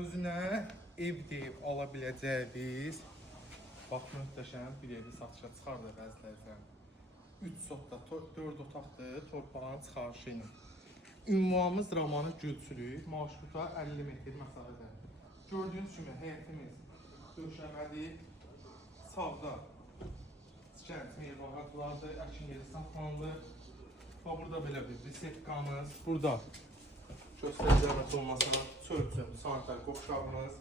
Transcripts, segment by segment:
özünə ev deyib ala biləcəyiniz, bax, möhtəşəm bir evi satışa çıxardı bəzilərdən. 3 otda, 4 otaqdır, torpağın çıxarışı ilə. Ünvanımız Ramanı Gülçülük, marşruta 50 metr məsafədə. Gördüyünüz kimi həyətimiz döşəməli, sağda kənd meyvələrdir, əkin yeri saxlanılır. Burada belə bir reseptkamız, burada göstəri zəhmət olmasa çölçün, sanitar qoşağımız.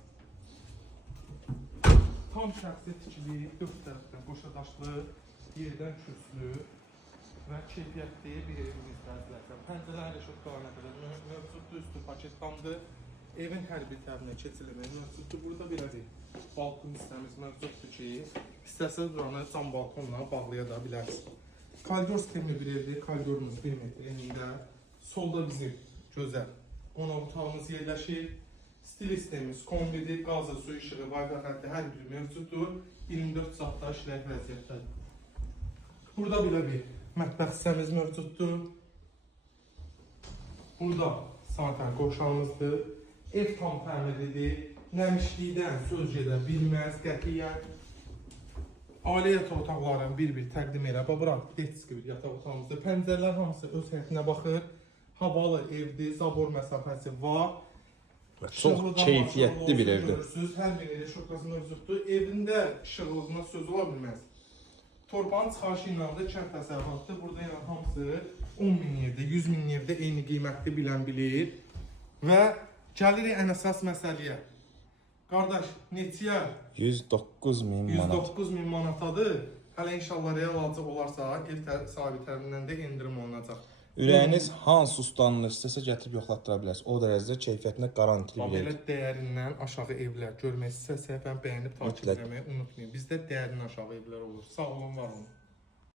Tam şəxsi tikili, 4 tərəfdən qoşadaşlı, yerdən kürsülü və keyfiyyətli bir evimiz bəzilərdən. Pəncərəli şotlarına qədər mövcuddur, üstü paketlandır. Evin hər bir təbinə keçilir mövcuddur. Burada belə bir balkon hissəmiz mövcuddur ki, istəsəz buranı cam balkonla bağlaya da bilərsiniz. Koridor sistemli bir evdir, koridorumuz 1 metr enində. Solda bizim gözəl qonaq otağımız yerləşir. Stil sistemimiz kombidir, qazı, su işığı, Wi-Fi xətti hər biri mövcuddur. 24 saatda işlək vəziyyətdədir. Burada belə bir mətbəx hissəmiz mövcuddur. Burada sanitar qoşağımızdır. Ev tam təmirlidir. Nəmişlikdən söz gedə bilməz, qətiyyən. Ailə yataq otaqlarının bir-bir təqdim elə. Bura detski bir yataq otağımızdır. Pəncərələr hamısı öz həyətinə baxır. Havalı evdir, zabor məsafəsi var. Çox keyfiyyətli bir evdir. Hər bir elə şokası mövcuddur. Evində işıqlığına söz ola bilməz. Torpağın çıxarışı ilə də kənd təsərrüfatdır. Burada yəni hamısı 10.000 yerdə, 100.000 yerdə eyni qiymətli bilən bilir. Və gəlirik ən əsas məsələyə. Qardaş, neçəyə? 109.000 manat. 109.000 manatadır. Hələ inşallah real alacaq olarsa, ev sahibi tərəfindən də endirim olunacaq. Ürəyiniz hansı ustanını istəsə gətirib yoxlatdıra bilərsiniz. O dərəcədə keyfiyyətinə qarantili bir Belə evdir. dəyərindən aşağı evlər görmək istəsə, səhvən bəyənib takip etməyi unutmayın. Bizdə dəyərindən aşağı evlər olur. Sağ olun, var olun.